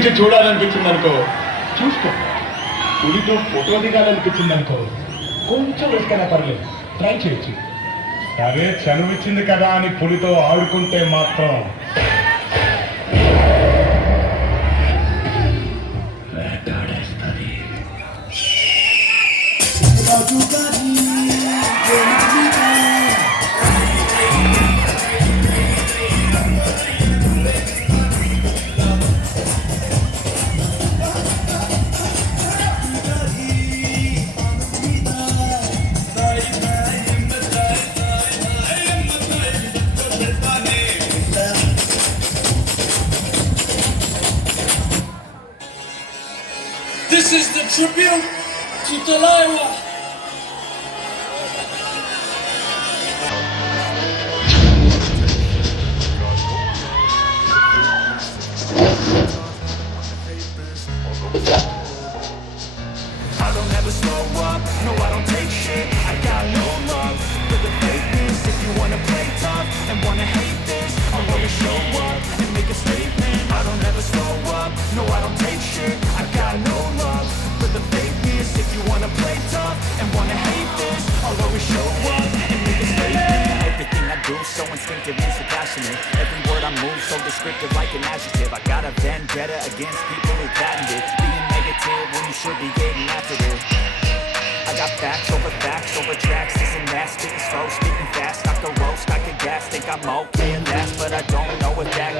నుంచి చూడాలనిపించింది అనుకో చూసుకో. పులితో ఫోటో దిగాలనిపించింది అనుకో కొంచెం వేసుకైనా పర్లేదు, ట్రై చేయొచ్చు. సరే చనువిచ్చింది కదా అని పులితో ఆడుకుంటే మాత్రం వేటాడేస్తుంది. This is the tribute to Talaiwa. I don't ever slow up, no I don't take shit. I got no love for the fakeness. If you wanna play tough and wanna hate this, I'll always show up and make a statement. I don't ever slow up, no I don't take shit. I got no love for the fakeness. If you wanna play tough and wanna hate this, I'll always show up and make a statement. Everything I do so instinctive and so passionate. Every word I move so descriptive like an adjective. I got a vendetta against people who patented being negative when you should be getting after it. I got facts over tracks. This and that, spitting slow, speaking fast. I could roast, I could gas, think I'm okay at last, but I don't know if that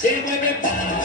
Se mueve para